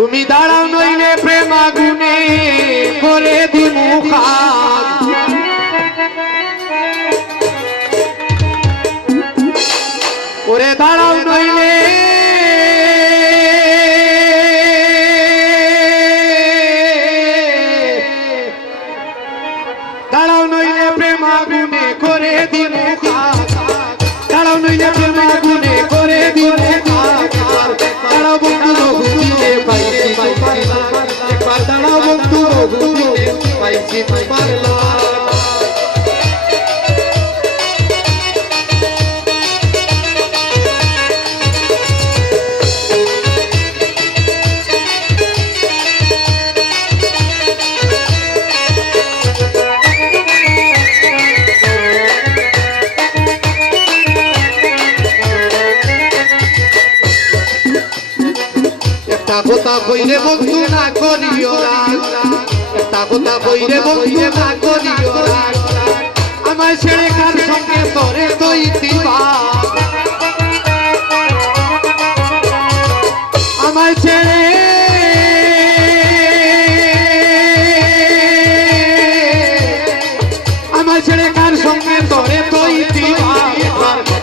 তুমি দাঁড়াও নইলে প্রেম আগুনে করে দিমু খাক। ওরে দাঁড়াও নইলে দাঁড়াও নইলে প্রেম আগুনে করে দিমু খাক। দাঁড়াও নইলে প্রেম আগুনে করে দিমু খাক। দাঁড়াও বন্ধু বহুদিনে পাইছি তোমার লাগ। একবার দাঁড়াও বন্ধু বহুদিনে পাইছি তোমার লাগ। কথা কইলে বন্ধু না করিও রাগ। একটা কথা কইলে বন্ধু না করিও রাগ। আমায় ছেড়ে কার সঙ্গে তোরে দইতিবা। আমায় ছেড়ে আমায় ছেড়ে কার সঙ্গে তোরে দইতিবা।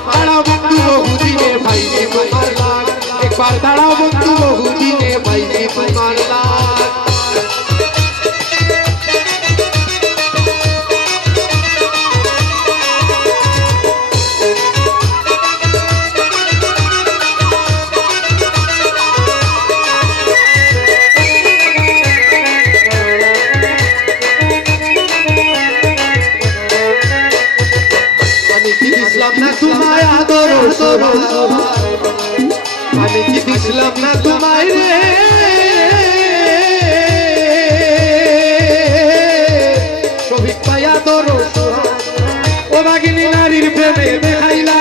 দাঁড়াও বন্ধু বহুদিনে পাইছি তোমার লাগ। একবার দাঁড়াও বন্ধু বহুদিনে পাইছি তোমার লাগ। আমি কি দিছিলাম না তোমায় আদর আমি কি দিছিলাম না তোমায় রে শফিক ভাই আদর ও বাগিনী নারীর প্রেমে দেখাইলা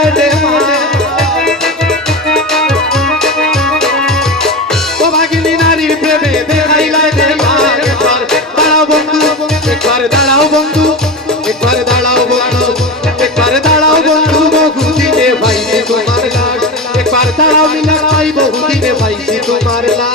ও বাগিনী নারীর প্রেমে দেখাইলা দাঁড়াও বন্ধু একবার দাঁড়াও বন্ধু একবার দাঁড়াও বন্ধু একবার দাঁড়াও বন্ধু বহুদিনে পাইছি তোমার লাগ। একবার দাঁড়াও মিলা পাই বহুদিনে পাইছি তোমার লাগ।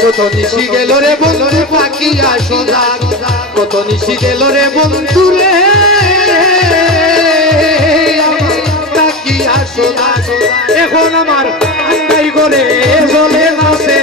কত নিশি গেল রে বন্ধু পাকিয়া সোজা। কত নিশি গেল রে বন্ধু রে পাকিয়া সোজা। এখন আমার আন্দাই করে চলে নাচে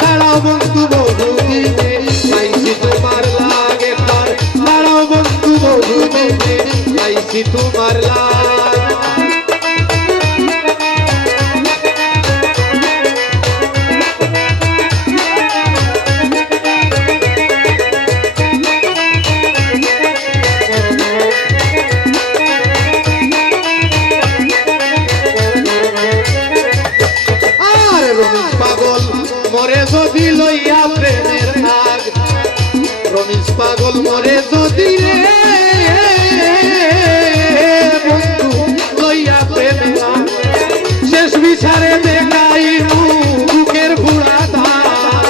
দাঁড়াও বন্ধু বহুদিনে পাইছি তোমার লাগ। একবার দাঁড়াও বন্ধু বহুদিনে পাইছি তোমার লাগ। আর রমেশ পাগল মরে যদি লইয়া প্রেমের ভাগ। রমেশ পাগল মরে যদি রে বন্ধু লইয়া প্রেমের ভাগ। শেষ বিচারে দেখাই বুকের বুড়া ধার।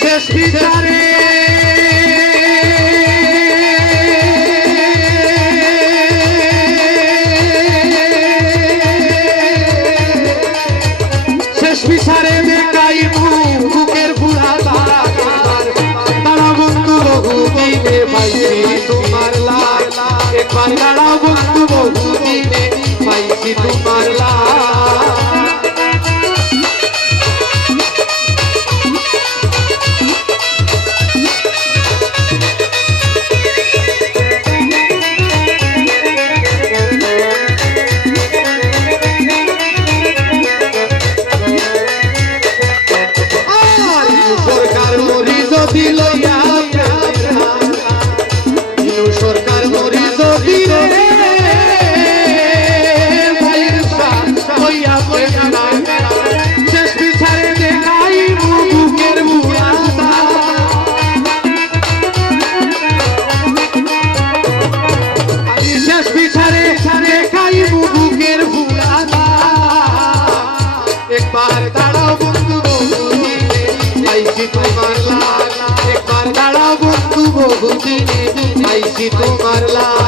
শেষ বিচারে বিচারে দেখাই বুকের বুড়া ধার। দাঁড়াও বন্ধু বহুদিনে পাইছি তোমার লাগ। একবার দাঁড়াও বন্ধু বহুদিনে পাইছি তোমার লাগ। বহুদিনে আইছি তোমার লাই